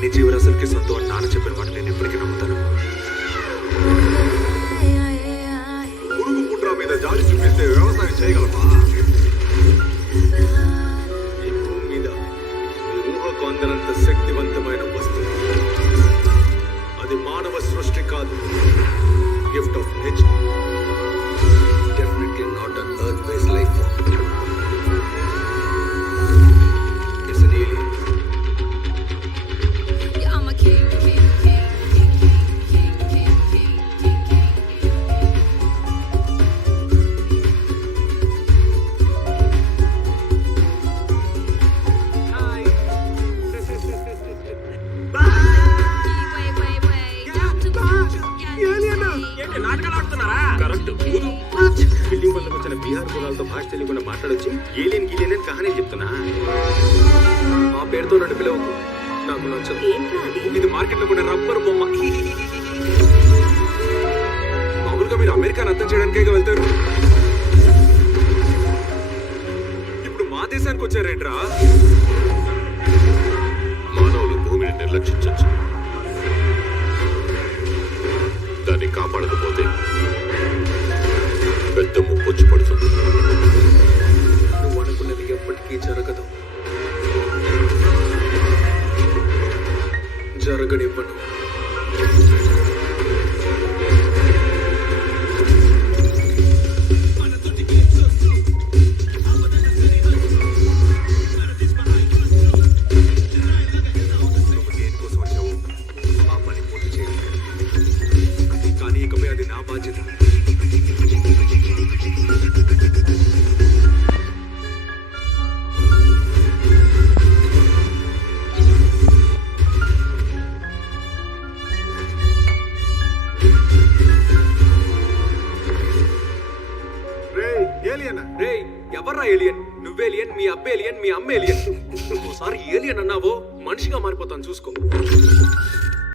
అన్ని జీవరాశులకి సొంతం అని నాన్న చెప్పిన మాట నేను ఎప్పటికీ నమ్ముతాను. పురుగు పుట్ర మీద జాలి చూపిస్తే వ్యవసాయం చేయగలమా? ఈ భూమి మీద మీ ఊహకు అందనంత శక్తివంతమైన వస్తువు. అది మానవ సృష్టి కాదు, gift of nature. Definitely not an earth based life form. It's an alien. Yeah, I'm a king, king, king, king, king, king, king, king, king. Wait, wait, wait. Don't do ఏంటి నాటకాలు ఆడుతున్నారా? కరెక్ట్. బిల్డింగ్ పనులకు వచ్చిన బీహార్ కులాలతో భాష తెలియకుండా మాట్లాడొచ్చి alien గీలియన్ అని కహానీ చెప్తున్నా. ఆ పేరుతో నన్ను పిలవకు, నాకు నచ్చదు. ఇది మార్కెట్ లో కూడా రబ్బర్ బొమ్మ. మామూలుగా మీరు అమెరికాని అర్థం చేయడానికే వెళ్తారు, ఇప్పుడు మా దేశానికి వచ్చారేంట్రా? మానవులు భూమిని నిర్లక్షించవచ్చు, దాన్ని కాపాడకపోతే పెద్ద ముప్పొచ్చి పడుతుంది. నువ్వు అనుకున్నది ఎప్పటికీ జరగదు, జరగనివ్వను. నువ్వు దేనికోసం వచ్చావు ఆ పని పూర్తి చేయాలి, కానీ ఇకపై అది నా బాధ్యత. రే ఎవర్రా ఏలియన్? నువ్వేలియన్, మీ అబ్బేలియన్, మీ అమ్మ ఏలియన్. ఒకసారి ఏలియన్ అన్నావో మనిషిగా మారిపోతాను, చూసుకో.